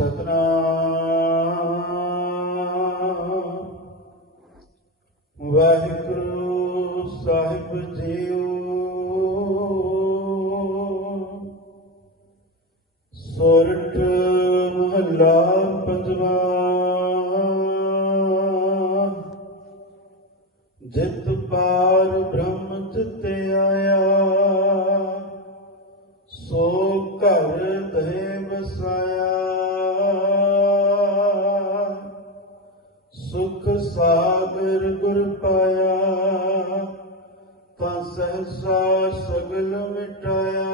ਸਤਨਾਮ। ਵਾਹਿਗੁਰੂ ਸਾਹਿਬ ਜੀਓ। ਸੋਰਠ ਮਹੱਲਾ ਪੰਜਵਾ। ਜਿਤ ਪਾਰ ਬ੍ਰਹਮ ਚਿਤੇ ਆਇਆ। ਸੁਖ ਸਾਗਰ ਗੁਰ ਪਾਇਆ, ਤਾਂ ਸਹਸਾ ਸਗਲ ਮਿਟਾਇਆ।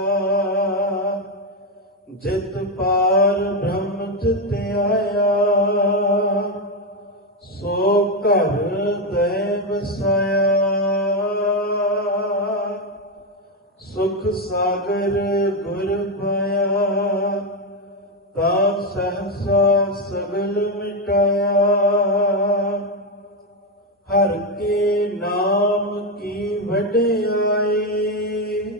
ਜਿਤ ਪਾਰ ਬ੍ਰਹਮ ਚਿਤੇ ਆਇਆ ਸੋ ਘਰ ਦੇ ਵਸਾਇਆ। ਸੁਖ ਸਾਗਰ ਗੁਰ ਪਾਇਆ, ਤਾਂ ਸਹਸਾ ਸਗਲ ਮਿਟਾਇਆ। ਆਏ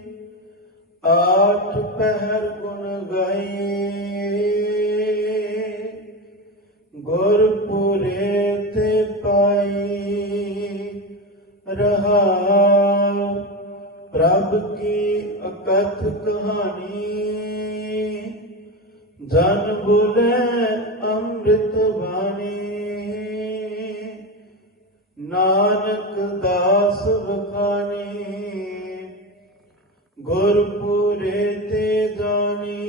ਆਠ ਪਹਿਰ ਗੁਣ ਗਾਈ ਗੁਰਪੁਰੇ ਤੇ ਪਾਈ ਰਹਾ ਪ੍ਰਭ ਕੀ ਅਕਥ ਕਹਾਣੀ, ਜਨ ਬੁਲੇ ਅੰਮ੍ਰਿਤ ਬਾਣੀ ਨਾਨਕ ਗੁਰਪੁਰੇ ਤੇ ਜਾਣੀ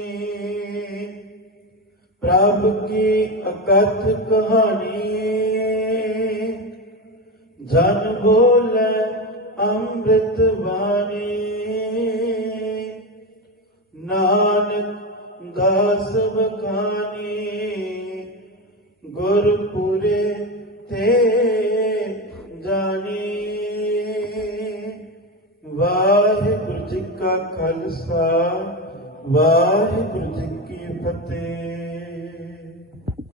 ਪ੍ਰਭ ਕੀ ਅਕਥ ਕਹਾਣੀ। ਜਨ ਬੋਲੇ ਅੰਮ੍ਰਿਤ ਬਾਣੀ। ਨਾਨਕ ਦਾਸ ਬਖਾਨੀ। ਗੁਰਪੁਰੇ ਤੇ ਖਾਲਸਾ ਵਾਹਿਗੁਰੂ ਜੀ ਕੀ ਫਤਿਹ।